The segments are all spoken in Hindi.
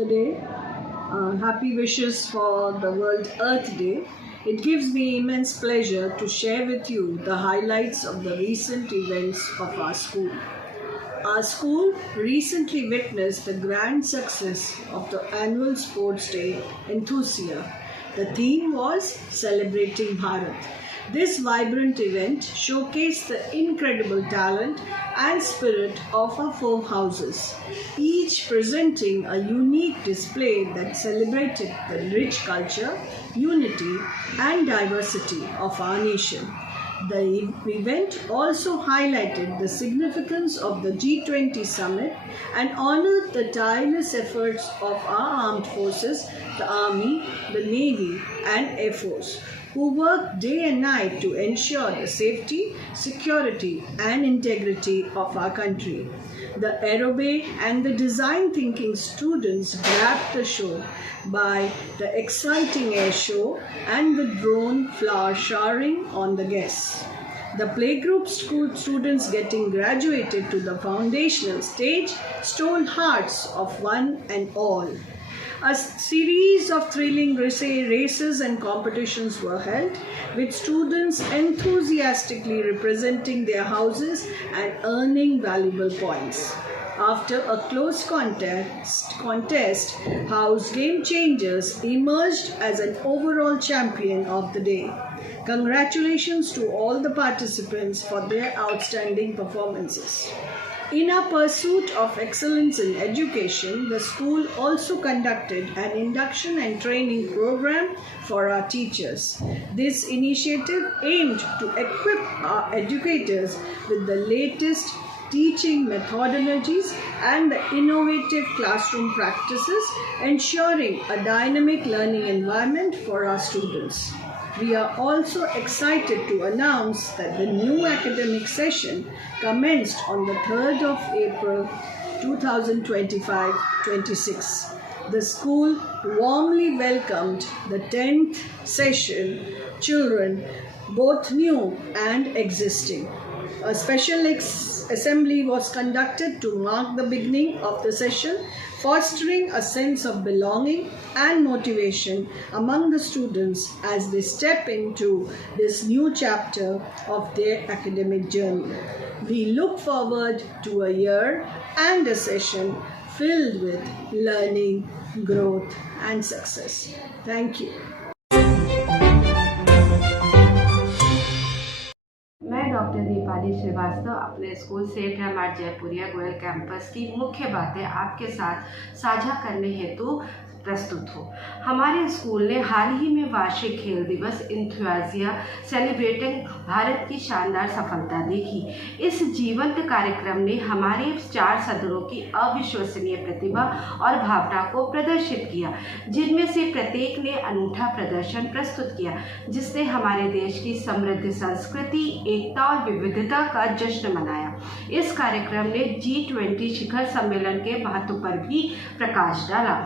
the day. Happy wishes for the World Earth Day. It gives me immense pleasure to share with you the highlights of the recent events of our school. Our school recently witnessed the grand success of the annual Sports Day Enthusia. The theme was Celebrating Bharat. This vibrant event showcased the incredible talent and spirit of our four houses, each presenting a unique display that celebrated the rich culture, unity, and diversity of our nation. The event also highlighted the significance of the G20 summit and honored the tireless efforts of our armed forces, the Army, the Navy, and Air Force, who worked day and night to ensure the safety, security, and integrity of our country. The aerobatic and the design thinking students grabbed the show by the exciting air show and the drone flower showering on the guests. The playgroup school students getting graduated to the foundational stage stole hearts of one and all. A series of thrilling races and competitions were held, with students enthusiastically representing their houses and earning valuable points. After a close contest, House Game Changers emerged as an overall champion of the day. Congratulations to all the participants for their outstanding performances. In our pursuit of excellence in education, the school also conducted an induction and training program for our teachers. This initiative aimed to equip our educators with the latest teaching methodologies and the innovative classroom practices, ensuring a dynamic learning environment for our students. We are also excited to announce that the new academic session commenced on the 3rd of April 2025-26. The school warmly welcomed the 10th session children, both new and existing. A special assembly was conducted to mark the beginning of the session, fostering a sense of belonging and motivation among the students as they step into this new chapter of their academic journey. We look forward to a year and a session filled with learning, growth, and success. Thank you. मैं डॉक्टर दीपाली श्रीवास्तव अपने स्कूल सेठ एम.आर. जयपुरिया गोयल कैंपस की मुख्य बातें आपके साथ साझा करने हेतु प्रस्तुत हो। हमारे स्कूल ने हाल ही में वार्षिक खेल दिवस इंथुसिया सेलिब्रेटिंग भारत की शानदार सफलता देखी। इस जीवंत कार्यक्रम ने हमारे 4 सदनों की अविश्वसनीय प्रतिभा और भावना को प्रदर्शित किया, जिनमें से प्रत्येक ने अनूठा प्रदर्शन प्रस्तुत किया, जिसने हमारे देश की समृद्ध संस्कृति, एकता और विविधता का जश्न मनाया। इस कार्यक्रम ने G20 शिखर सम्मेलन के महत्व पर भी प्रकाश डाला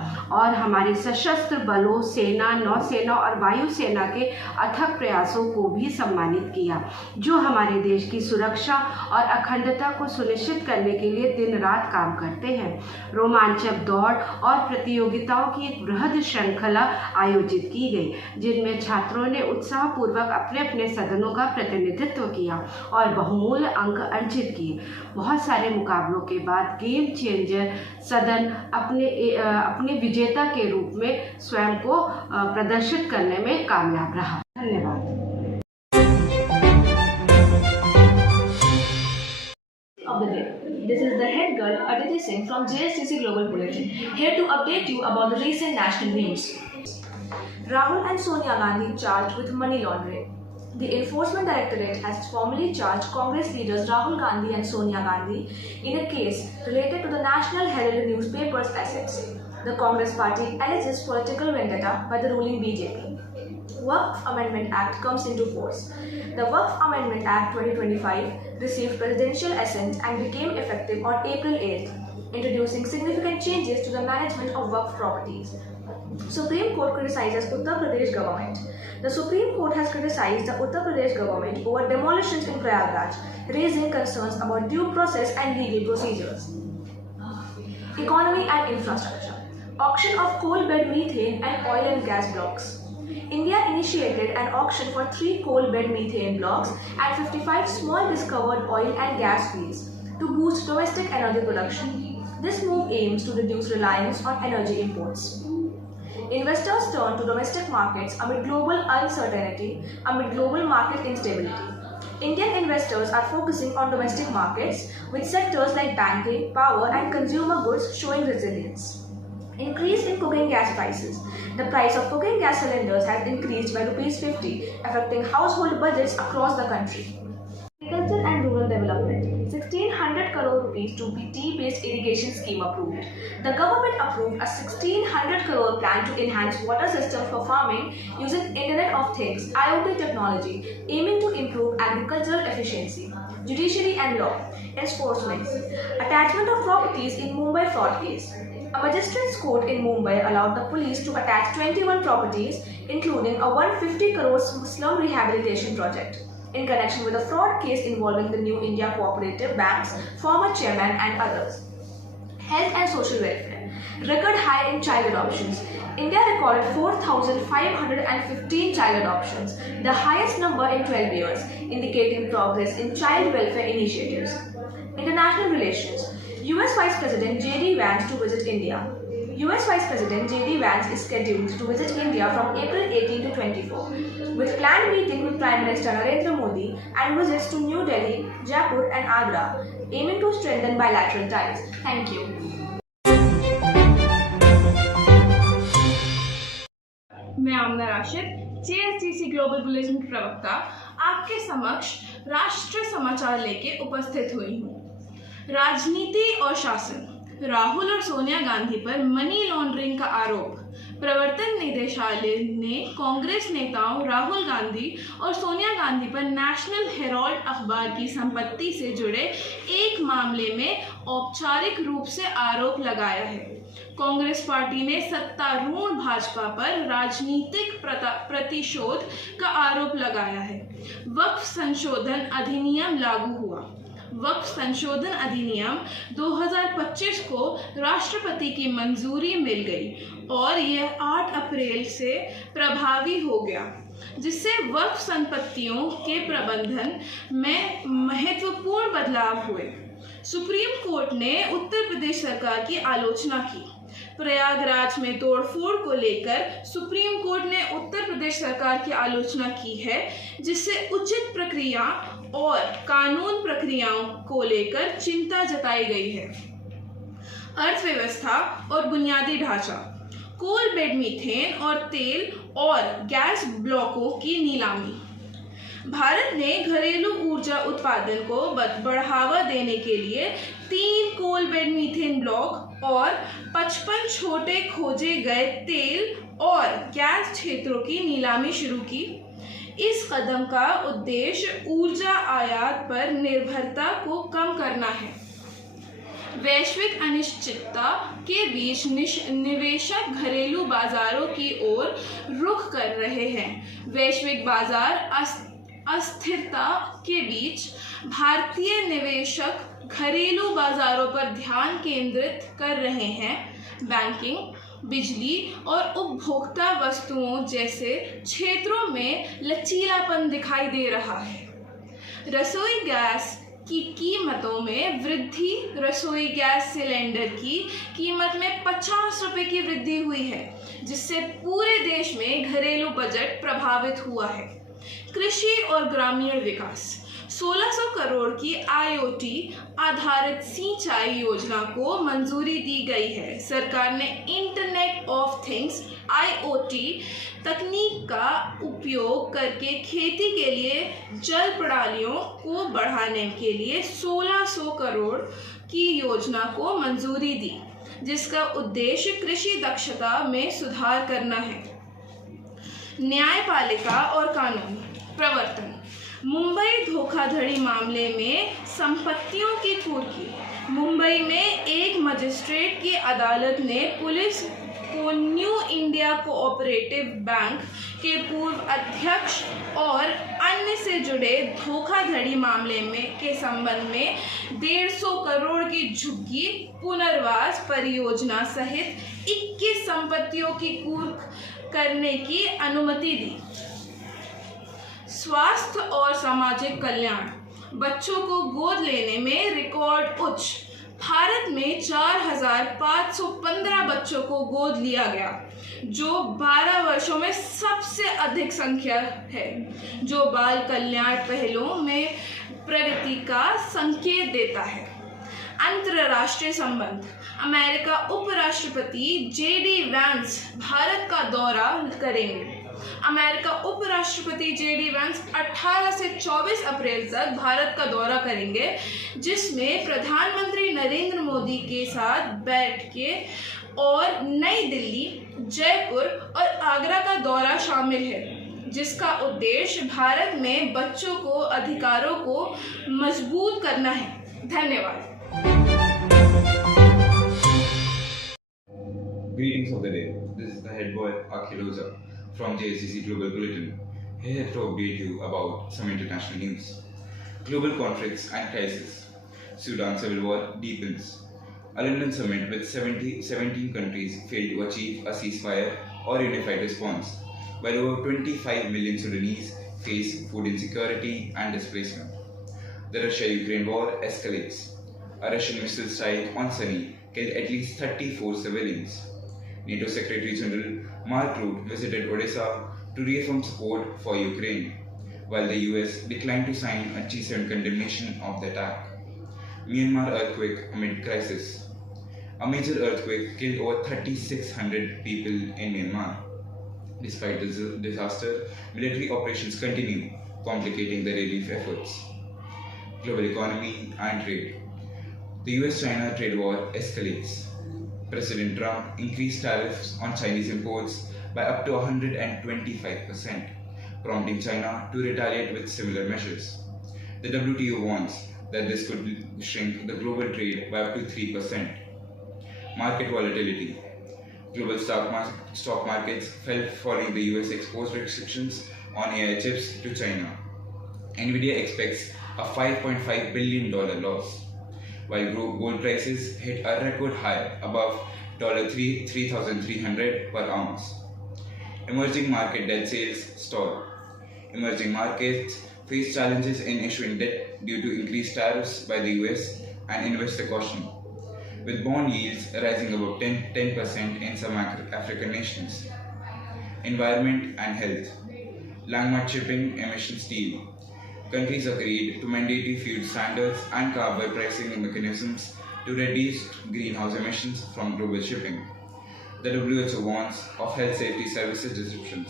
और हमारे सशस्त्र बलों, सेना, नौसेना और वायुसेना के अथक प्रयासों को भी सम्मानित किया, जो हमारे देश की सुरक्षा और अखंडता को सुनिश्चित करने के लिए दिन रात काम करते हैं। रोमांचक दौड़ और प्रतियोगिताओं की एक बृहद श्रृंखला आयोजित की गई, जिनमें छात्रों ने उत्साहपूर्वक अपने अपने सदनों का प्रतिनिधित्व किया और बहुमूल्य अंक अर्जित किए। बहुत सारे मुकाबलों के बाद गेम चेंजर सदन अपने विजेता के रूप में स्वयं को प्रदर्शित करने में कामयाब रहा। धन्यवाद। Of the day. This is the head girl Aditi Singh from JSTC Global Bulletin, here to update you about the recent national news. Rahul and Sonia Gandhi charged with money laundering. The Enforcement Directorate has formally charged Congress leaders Rahul Gandhi and Sonia Gandhi in a case related to the National Herald newspaper's assets. The Congress party alleges political vendetta by the ruling BJP. Waqf Amendment Act comes into force. The Waqf Amendment Act 2025 received presidential assent and became effective on April 8th, introducing significant changes to the management of Waqf properties. Supreme Court criticizes Uttar Pradesh government. The Supreme Court has criticized the Uttar Pradesh government over demolitions in Prayagraj, raising concerns about due process and legal procedures. Economy and infrastructure. Auction of coal bed methane and oil and gas blocks. India initiated an auction for 3 coal bed methane blocks and 55 small discovered oil and gas fields to boost domestic energy production. This move aims to reduce reliance on energy imports. Investors turn to domestic markets amid global uncertainty, amid global market instability. Indian investors are focusing on domestic markets, with sectors like banking, power, and consumer goods showing resilience. Increase in cooking gas prices. The price of cooking gas cylinders has increased by ₹50, affecting household budgets across the country. Agriculture and rural development. 1600 crore rupees to tea-based irrigation scheme approved. The government approved a 1600 crore plan to enhance water systems for farming using Internet of Things (IoT) technology, aiming to improve agricultural efficiency. Judiciary and law. Enforcement. Attachment of properties in Mumbai fraud case. A magistrate's court in Mumbai allowed the police to attach 21 properties, including a 150 crore slum rehabilitation project, in connection with a fraud case involving the New India Cooperative Bank's former chairman and others. Health and social welfare. Record high in child adoptions. India recorded 4,515 child adoptions, the highest number in 12 years, indicating progress in child welfare initiatives. International relations. US Vice President J.D. Vance to visit India. US Vice President J.D. Vance is scheduled to visit India from April 18 to 24, with planned meeting with Prime Minister Narendra Modi and visits to New Delhi, Jaipur and Agra, aiming to strengthen bilateral ties. Thank you. मैं आमना राशिद, JSTC ग्लोबल बुलेटिन प्रवक्ता, आपके समक्ष राष्ट्रीय समाचार लेके उपस्थित हुई हूँ। राजनीति और शासन। राहुल और सोनिया गांधी पर मनी लॉन्ड्रिंग का आरोप। प्रवर्तन निदेशालय ने कांग्रेस नेताओं राहुल गांधी और सोनिया गांधी पर नेशनल हेराल्ड अखबार की संपत्ति से जुड़े एक मामले में औपचारिक रूप से आरोप लगाया है। कांग्रेस पार्टी ने सत्तारूढ़ भाजपा पर राजनीतिक प्रतिशोध का आरोप लगाया है। वक्फ संशोधन अधिनियम लागू हुआ। वक्फ संशोधन अधिनियम 2025 को राष्ट्रपति की मंजूरी मिल गई और यह 8 अप्रैल से प्रभावी हो गया, जिससे वक्फ संपत्तियों के प्रबंधन में महत्वपूर्ण बदलाव हुए। सुप्रीम कोर्ट ने उत्तर प्रदेश सरकार की आलोचना की। प्रयागराज में तोड़फोड़ को लेकर सुप्रीम कोर्ट ने उत्तर प्रदेश सरकार की आलोचना की है, जिससे उचित प्रक्रिया और कानून प्रक्रियाओं को लेकर चिंता जताई गई है। अर्थव्यवस्था और बुनियादी ढांचा। कोल बेड मीथेन और तेल और गैस ब्लॉकों की नीलामी। भारत ने घरेलू ऊर्जा उत्पादन को बढ़ावा देने के लिए 3 कोल बेड मीथेन ब्लॉक और 55 छोटे खोजे गए तेल और गैस क्षेत्रों की नीलामी शुरू की। इस कदम का उद्देश्य ऊर्जा आयात पर निर्भरता को कम करना है। वैश्विक अनिश्चितता के बीच निवेशक घरेलू बाजारों की ओर रुख कर रहे हैं। वैश्विक बाजार अस्थिरता के बीच भारतीय निवेशक घरेलू बाजारों पर ध्यान केंद्रित कर रहे हैं। बैंकिंग, बिजली और उपभोक्ता वस्तुओं जैसे क्षेत्रों में लचीलापन दिखाई दे रहा है। रसोई गैस की कीमतों में वृद्धि। रसोई गैस सिलेंडर की कीमत में 50 रुपये की वृद्धि हुई है, जिससे पूरे देश में घरेलू बजट प्रभावित हुआ है। कृषि और ग्रामीण विकास। 1600 करोड़ की IoT आधारित सिंचाई योजना को मंजूरी दी गई है। सरकार ने इंटरनेट ऑफ थिंग्स IoT तकनीक का उपयोग करके खेती के लिए जल प्रणालियों को बढ़ाने के लिए 1600 करोड़ की योजना को मंजूरी दी, जिसका उद्देश्य कृषि दक्षता में सुधार करना है। न्यायपालिका और कानून प्रवर्तन। मुंबई धोखाधड़ी मामले में संपत्तियों की कुर्की। मुंबई में एक मजिस्ट्रेट की अदालत ने पुलिस को न्यू इंडिया कोऑपरेटिव बैंक के पूर्व अध्यक्ष और अन्य से जुड़े धोखाधड़ी मामले के संबंध में 150 करोड़ की झुग्गी पुनर्वास परियोजना सहित 21 संपत्तियों की कुर्क करने की अनुमति दी। स्वास्थ्य और सामाजिक कल्याण, बच्चों को गोद लेने में रिकॉर्ड उच्च। भारत में 4,515 बच्चों को गोद लिया गया, जो 12 वर्षों में सबसे अधिक संख्या है, जो बाल कल्याण पहलों में प्रगति का संकेत देता है। अंतर्राष्ट्रीय संबंध, अमेरिका उपराष्ट्रपति जेडी वैंस भारत का दौरा करेंगे। अमेरिका उपराष्ट्रपति जेडी वैंस 18 से 24 अप्रैल तक भारत का दौरा करेंगे, जिसमें प्रधानमंत्री नरेंद्र मोदी के साथ बैठ के और नई दिल्ली, जयपुर और आगरा का दौरा शामिल है, जिसका उद्देश्य भारत में बच्चों को अधिकारों को मजबूत करना है। धन्यवाद। Greetings of the day. This is the head boy Akhiloza from JSCC Global Bulletin, here to update you about some international news. Global conflicts and crisis. Sudan civil war deepens. A London summit with 17 countries failed to achieve a ceasefire or unified response, while over 25 million Sudanese face food insecurity and displacement. The Russia-Ukraine war escalates. A Russian missile strike on Sunny killed at least 34 civilians. NATO Secretary General Mark Rutte visited Odessa to reaffirm support for Ukraine, while the US declined to sign a G7 condemnation of the attack. Myanmar earthquake amid crisis. A major earthquake killed over 3,600 people in Myanmar. Despite this disaster, military operations continue, complicating the relief efforts. Global economy and trade. The US-China trade war escalates. President Trump increased tariffs on Chinese imports by up to 125%, prompting China to retaliate with similar measures. The WTO warns that this could shrink the global trade by up to 3%. Market volatility. Global stock markets fell following the US export restrictions on AI chips to China. Nvidia expects a $5.5 billion loss, while gold prices hit a record high above $3,300 per ounce. Emerging market debt sales stall. Emerging markets face challenges in issuing debt due to increased tariffs by the US and investor caution, with bond yields rising above 10% in some African nations. Environment and health. Langmut shipping emission steel. Countries agreed to mandatory fuel standards and carbon pricing mechanisms to reduce greenhouse emissions from global shipping. The WHO warns of health safety services disruptions.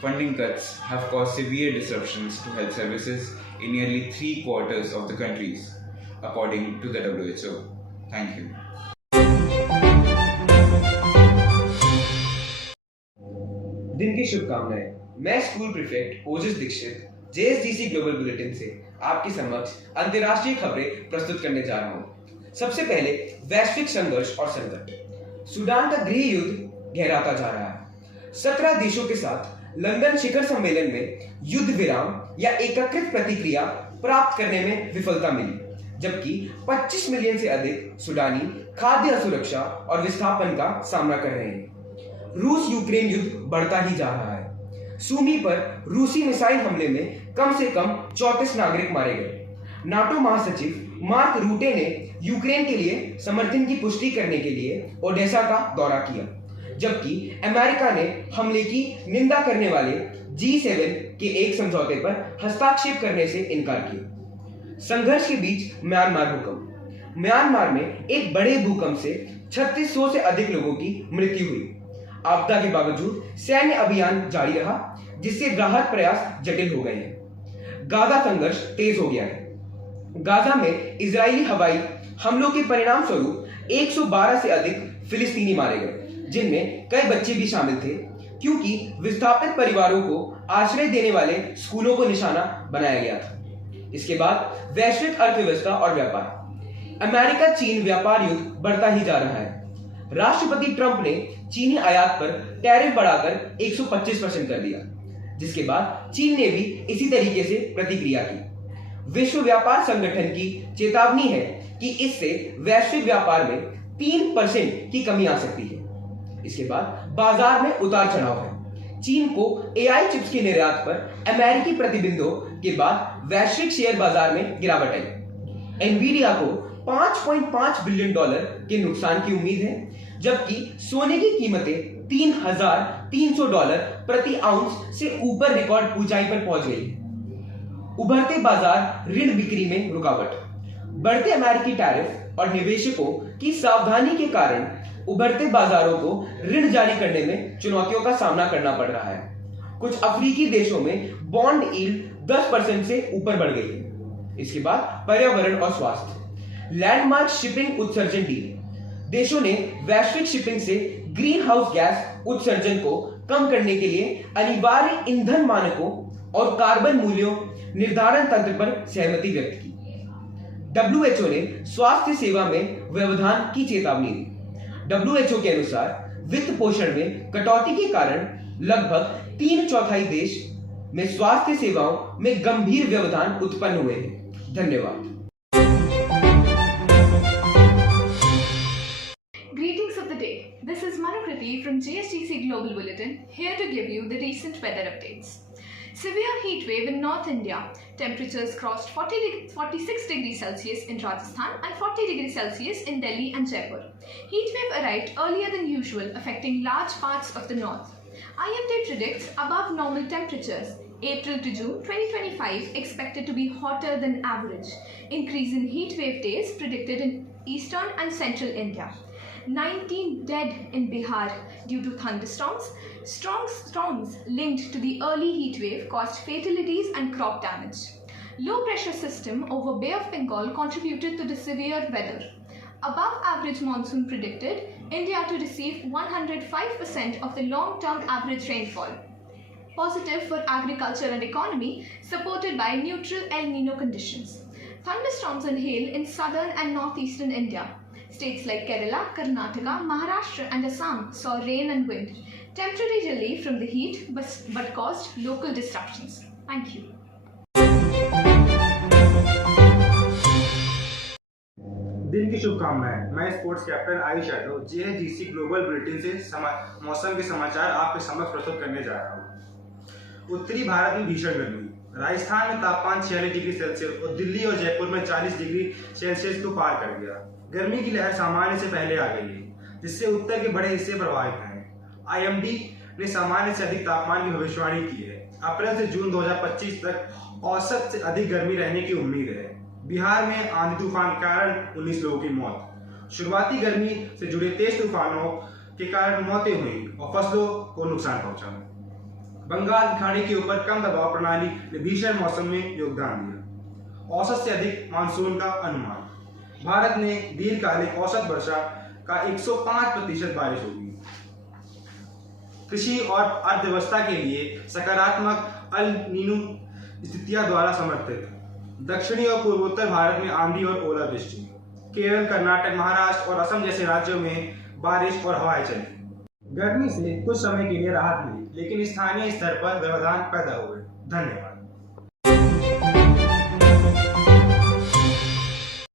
Funding cuts have caused severe disruptions to health services in nearly 3/4 of the countries, according to the WHO. Thank you. दिन की शुभकामनाएं। मैं स्कूल प्रीफेक्ट ओजस दीक्षित JSDC ग्लोबल बुलेटिन से आपके समक्ष अंतर्राष्ट्रीय खबरें प्रस्तुत करने जा रहा हूं। सबसे पहले वैश्विक संघर्ष और संकट। सूडान का गृह युद्ध गहराता जा रहा है। 17 देशों के साथ लंदन शिखर सम्मेलन में युद्ध विराम या एकीकृत प्रतिक्रिया प्राप्त करने में विफलता मिली, जबकि 25 मिलियन से अधिक सूडानी खाद्य असुरक्षा और विस्थापन का सामना कर रहे हैं। रूस यूक्रेन युद्ध बढ़ता ही जा रहा है। सूमी पर रूसी मिसाइल हमले में कम से कम 34 नागरिक मारे गए। नाटो महासचिव मार्क रूटे ने यूक्रेन के लिए समर्थन की पुष्टि करने के लिए ओडेसा का दौरा किया, जबकि अमेरिका ने हमले की निंदा करने वाले G7 के एक समझौते पर हस्ताक्षेप करने से इनकार किया। संघर्ष के बीच म्यांमार भूकंप। म्यांमार में एक बड़े भूकंप से 3600 से अधिक लोगों की मृत्यु हुई। आपदा के बावजूद सैन्य अभियान जारी रहा, जिससे राहत प्रयास जटिल हो गए हैं। गाजा संघर्ष तेज हो गया है। गाजा में इजरायली हवाई हमलों के परिणाम स्वरूप 112 से अधिक फिलिस्तीनी मारे गए, जिनमें कई बच्चे भी शामिल थे, क्योंकि विस्थापित परिवारों को आश्रय देने वाले स्कूलों को निशाना बनाया गया था। इसके बाद वैश्विक अर्थव्यवस्था और व्यापार। अमेरिका चीन व्यापार युद्ध बढ़ता ही जा रहा है। राष्ट्रपति ट्रंप ने चीनी आयात पर टैरिफ बढ़ाकर 125% कर दिया, जिसके बाद चीन ने भी इसी तरीके से प्रतिक्रिया की। विश्व व्यापार संगठन की चेतावनी है कि इससे वैश्विक व्यापार में 3% की कमी आ सकती है। इसके बाद बाजार में उतार चढ़ाव है। चीन को AI चिप्स के निर्यात पर अमेरिकी प्रतिबंधों के बाद वैश्विक शेयर बाजार में गिरावट आई। एनवीडिया को $5.5 बिलियन के नुकसान की उम्मीद है, जबकि सोने की कीमतें $3,300 प्रति आउंस से ऊपर रिकॉर्ड ऊंचाई पर पहुंच गई है। उभरते बाजार ऋण बिक्री में रुकावट, बढ़ते अमेरिकी टैरिफ और निवेशकों की सावधानी के कारण उभरते बाजारों को ऋण जारी करने में चुनौतियों का सामना करना पड़ रहा है। कुछ अफ्रीकी देशों में बॉन्ड यील्ड 10% से ऊपर बढ़ गई है। इसके बाद पर्यावरण और स्वास्थ्य, लैंडमार्क शिपिंग उत्सर्जन डील। देशों ने वैश्विक शिपिंग से ग्रीन हाउस गैस उत्सर्जन को कम करने के लिए अनिवार्य ईंधन मानकों और कार्बन मूल्यों निर्धारण तंत्र पर सहमति व्यक्त की। WHO ने स्वास्थ्य सेवा में व्यवधान की चेतावनी दी। WHO के अनुसार वित्त पोषण में कटौती के कारण लगभग 3/4 देश में स्वास्थ्य सेवाओं में गंभीर व्यवधान उत्पन्न हुए हैं। धन्यवाद। Greetings of the day. This is Manukriti from JSTC Global Bulletin, here to give you the recent weather updates. Severe heat wave in North India. Temperatures crossed 46 degrees Celsius in Rajasthan and 40 degrees Celsius in Delhi and Jaipur. Heat wave arrived earlier than usual, affecting large parts of the north. IMD predicts above normal temperatures. April to June 2025 expected to be hotter than average. Increase in heat wave days predicted in eastern and central India. 19 dead in Bihar due to thunderstorms. Strong storms linked to the early heat wave caused fatalities and crop damage. Low pressure system over Bay of Bengal contributed to the severe weather. Above average monsoon predicted. India to receive 105% of the long-term average rainfall. Positive for agriculture and economy, supported by neutral El Nino conditions. Thunderstorms and hail in southern and northeastern India. States like Kerala, Karnataka, Maharashtra and Assam saw rain and wind. Temporary relief from the heat but caused local disruptions. Thank you. दिन की शुभकामनाएं। मैं sports captain Ayush Yadav JSGC global bulletin से मौसम के समाचार आपके समक्ष प्रस्तुत करने जा रहा हूँ। उत्तरी भारत में भीषण गर्मी। राजस्थान में तापमान 46 डिग्री सेल्सियस और दिल्ली और जयपुर में 40 डिग्री सेल्सियस को पार कर गया। गर्मी की लहर सामान्य से पहले आ गई है, जिससे उत्तर के बड़े हिस्से प्रभावित हैं। IMD ने सामान्य से अधिक तापमान की भविष्यवाणी की है। अप्रैल से जून 2025 तक औसत से अधिक गर्मी रहने की उम्मीद है। बिहार में आंधी तूफान के कारण 19 लोगों की मौत। शुरुआती गर्मी से जुड़े तेज तूफानों के कारण मौतें हुई और फसलों को नुकसान पहुंचा। बंगाल की खाड़ी के ऊपर कम दबाव प्रणाली ने भीषण मौसम में योगदान दिया। औसत से अधिक मानसून का अनुमान। भारत में दीर्घकालिक औसत वर्षा का 105% बारिश होगी। कृषि और अर्थव्यवस्था के लिए सकारात्मक अल नीनो स्थितियां द्वारा समर्थित। दक्षिणी और पूर्वोत्तर भारत में आंधी और ओलावृष्टि। केरल, कर्नाटक, महाराष्ट्र और असम जैसे राज्यों में बारिश और हवाएं चली। गर्मी से कुछ समय के लिए राहत मिली, लेकिन स्थानीय स्तर पर व्यवधान पैदा हुए। धन्यवाद।